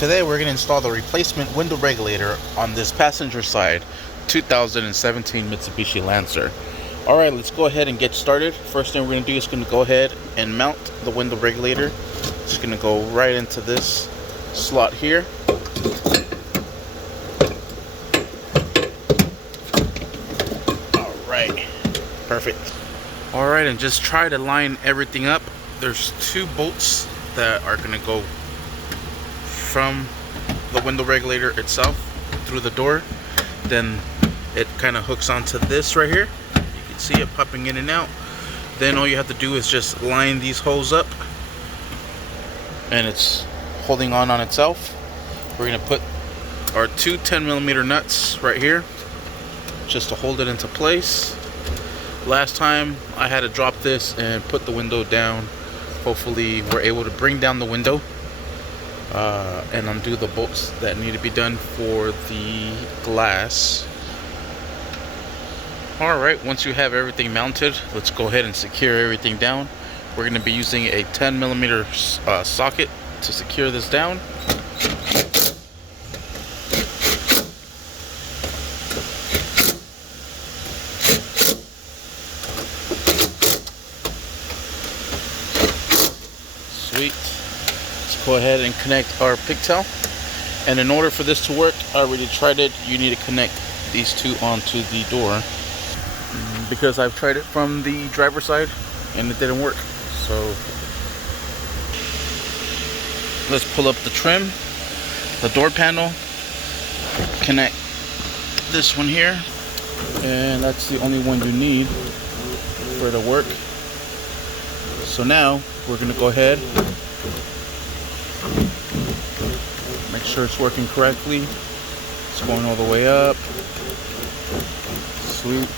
Today we're going to install the replacement window regulator on this passenger side 2017 Mitsubishi Lancer. Alright, let's go ahead and get started. First thing we're going to do is going to go ahead and mount the window regulator. It's going to go right into this slot here. Alright, perfect. Alright, and just try to line everything up. There's two bolts that are going to go from the window regulator itself through the door. Then it kind of hooks onto this right here. You can see it popping in and out. Then all you have to do is just line these holes up, and it's holding on itself. We're going to put our two 10mm nuts right here just to hold it into place. Last time I had to drop this and put the window down. Hopefully we're able to bring down the window and undo the bolts that need to be done for the glass. Alright, once you have everything mounted, let's go ahead and secure everything down. We're going to be using a 10mm socket to secure this down. Sweet. Let's go ahead and connect our pigtail. And in order for this to work, I already tried it, you need to connect these two onto the door, because I've tried it from the driver's side and it didn't work. So let's pull up the trim, the door panel, connect this one here, and that's the only one you need for it to work. So now we're going to go ahead, make sure it's working correctly. It's going all the way up. Sweet.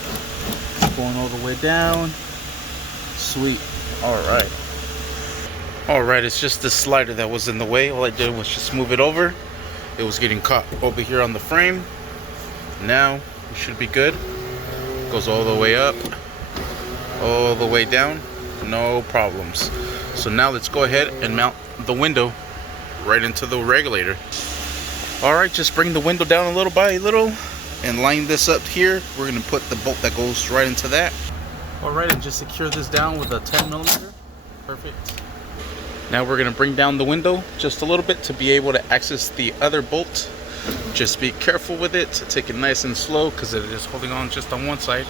It's going all the way down. Sweet. Alright, it's just this slider that was in the way. All I did was just move it over. It was getting caught over here on the frame. Now we should be good. Goes all the way up, all the way down. No problems. So now let's go ahead and mount the window right into the regulator. Alright, just bring the window down a little by a little and line this up here. We're going to put the bolt that goes right into that. Alright, and just secure this down with a 10mm. Perfect. Now we're going to bring down the window just a little bit to be able to access the other bolt. Just be careful with it. Take it nice and slow because it is holding on just on one side.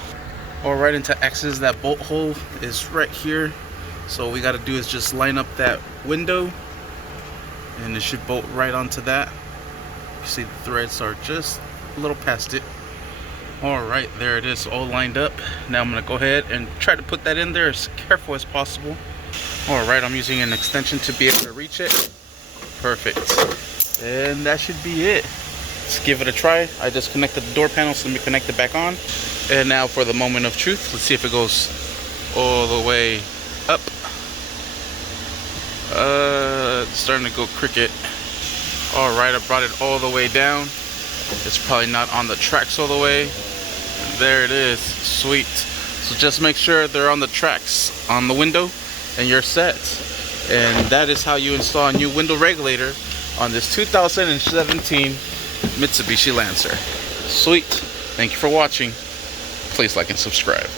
Alright, and to access that bolt hole is right here. So all we got to do is just line up that window, and it should bolt right onto that. You see the threads are just a little past it. Alright, there it is, all lined up. Now I'm going to go ahead and try to put that in there as careful as possible. Alright, I'm using an extension to be able to reach it. Perfect. And that should be it. Let's give it a try. I just connected the door panel, so let me connect it back on. And now for the moment of truth. Let's see if it goes all the way up. It's starting to go cricket. Alright, I brought it all the way down. It's probably not on the tracks all the way. There it is. Sweet. So just make sure they're on the tracks on the window and you're set. And that is how you install a new window regulator on this 2017 Mitsubishi Lancer. Sweet. Thank you for watching. Please like and subscribe.